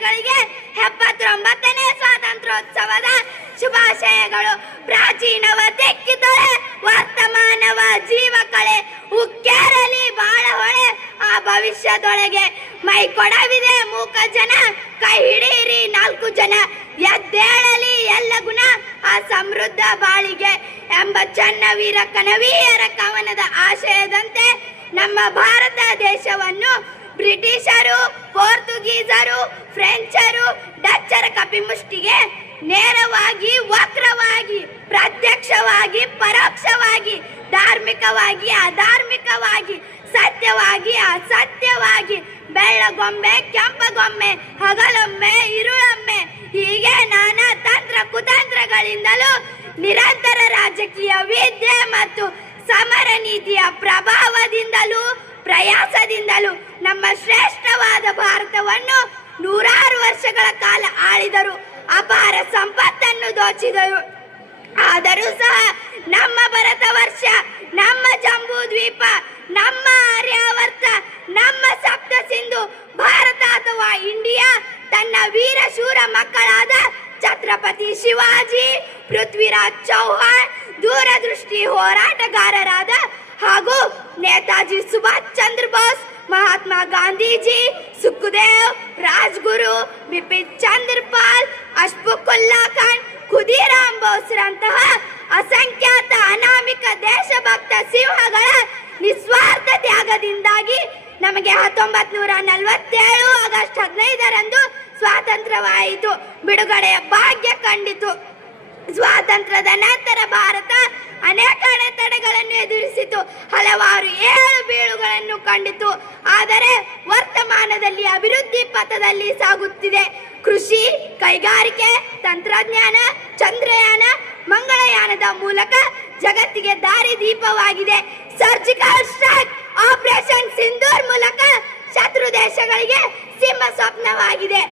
ಪ್ರೇಮಿಗಳಿಗೆ 79ನೇ ಸ್ವಾತಂತ್ರ್ಯೋತ್ಸವದ ಶುಭಾಶಯಗಳು. ಪ್ರಾಚೀನವ ತೆಕ್ಕಿದೊಳೆ ವರ್ತಮಾನವ ಜೀವ ಕಳೆ, ಉಕ್ಕೇರಲಿ ಬಾಳ ಹೊಳೆ ಆ ಭವಿಷ್ಯದೊಳಗೆ. ಮೈ ಕೊಡವಿದೆ ಮೂಕ ಜನ, ಕೈ ಹಿಡೀರಿ 4 ಜನ, ಎದ್ದೇಳಲಿ ಎಲ್ಲ ಗುಣ ಆ ಸಮೃದ್ಧ ಬಾಳಿಗೆ ಎಂಬ ಚನ್ನ ವೀರ ಕನವೀಯರ ಕವನದ ಆಶಯದಂತೆ ನಮ್ಮ ಭಾರತ ದೇಶವನ್ನು ಬ್ರಿಟಿಷರು, ಪೋರ್ಚುಗೀಸರು, ಫ್ರೆಂಚರು, ಡಚ್ಚರ ಕಪಿಮುಷ್ಟಿಗೆ ನೇರವಾಗಿ, ವಕ್ರವಾಗಿ, ಪ್ರತ್ಯಕ್ಷವಾಗಿ, ಪರೋಕ್ಷವಾಗಿ, ಧಾರ್ಮಿಕವಾಗಿ, ಅಧಾರ್ಮಿಕವಾಗಿ, ಸತ್ಯವಾಗಿ, ಅಸತ್ಯವಾಗಿ, ಬೆಳ್ಳಗೊಮ್ಮೆ, ಕೆಂಪಗೊಮ್ಮೆ, ಹಗಲೊಮ್ಮೆ, ಇರುಳೊಮ್ಮೆ ಹೀಗೆ ನಾನಾ ತಂತ್ರ ಕುತಂತ್ರಗಳಿಂದಲೂ ನಿರಂತರ ರಾಜಕೀಯ ವಿದ್ಯೆ ಮತ್ತು ಸಮರ ನೀತಿಯ ಪ್ರಭಾವದಿಂದಲೂ ಪ್ರಯಾಸದಿಂದಲೂ ನಮ್ಮ ಶ್ರೇಷ್ಠವಾದ ಭಾರತವನ್ನು 100 ವರ್ಷಗಳ ಕಾಲ ಆಳಿದರು, ಅಪಾರ ಸಂಪತ್ತನ್ನು ದೋಚಿದರು. ಆದರೂ ಸಹ ನಮ್ಮ ಭರತ ವರ್ಷ, ನಮ್ಮ ಜಂಬೂ ದ್ವೀಪ, ನಮ್ಮ ಆರ್ಯಾವರ್ತ, ನಮ್ಮ ಸಪ್ತ ಸಿಂಧು ಭಾರತ ಅಥವಾ ಇಂಡಿಯಾ ತನ್ನ ವೀರ ಶೂರ ಮಕ್ಕಳಾದ ಛತ್ರಪತಿ ಶಿವಾಜಿ, ಪೃಥ್ವಿರಾಜ್ ಚೌಹಾಣ್, ದೂರದೃಷ್ಟಿ ಹೋರಾಟಗಾರರಾದ ಹಾಗೂ ನೇತಾಜಿ ಸುಭಾಷ್ ಚಂದ್ರ ಬೋಸ್, ಮಹಾತ್ಮ ಗಾಂಧೀಜಿ, ಸುಖದೇವ್, ರಾಜ್ಗುರು, ಬಿಪಿನ್ ಚಂದ್ರ ಪಾಲ್, ಅಶ್ಫಾಕುಲ್ಲಾ ಖಾನ್, ಖುದೀರಾಮ್ ಬೋಸ್ರಂತಹ ಅಸಂಖ್ಯಾತ ಅನಾಮಿಕ ದೇಶಭಕ್ತ ಸಿಂಹಗಳ ನಿಸ್ವಾರ್ಥ ತ್ಯಾಗದಿಂದಾಗಿ ನಮಗೆ 1947 ಆಗಸ್ಟ್ 15ರಂದು ಸ್ವಾತಂತ್ರ್ಯವಾಯಿತು, ಬಿಡುಗಡೆಯ ಭಾಗ್ಯ ಕಂಡಿತು. ಸ್ವಾತಂತ್ರ್ಯದ ನಂತರ ಭಾರತ ಅನೇಕ ಅಡೆತಡೆಗಳನ್ನು ಎದುರಿಸಿತು, ಹಲವಾರು ಏಳು ಬೀಳುಗಳನ್ನು ಕಂಡಿತು. ಆದರೆ ವರ್ತಮಾನದಲ್ಲಿ ಅಭಿವೃದ್ಧಿ ಪಥದಲ್ಲಿ ಸಾಗುತ್ತಿದೆ. ಕೃಷಿ, ಕೈಗಾರಿಕೆ, ತಂತ್ರಜ್ಞಾನ, ಚಂದ್ರಯಾನ, ಮಂಗಳಯಾನದ ಮೂಲಕ ಜಗತ್ತಿಗೆ ದಾರಿದೀಪವಾಗಿದೆ. ಸರ್ಜಿಕಲ್ ಸ್ಟ್ರೈಕ್, ಆಪರೇಷನ್ ಸಿಂಧೂರ್ ಮೂಲಕ ಶತ್ರು ದೇಶಗಳಿಗೆ ಸಿಂಹ ಸ್ವಪ್ನವಾಗಿದೆ.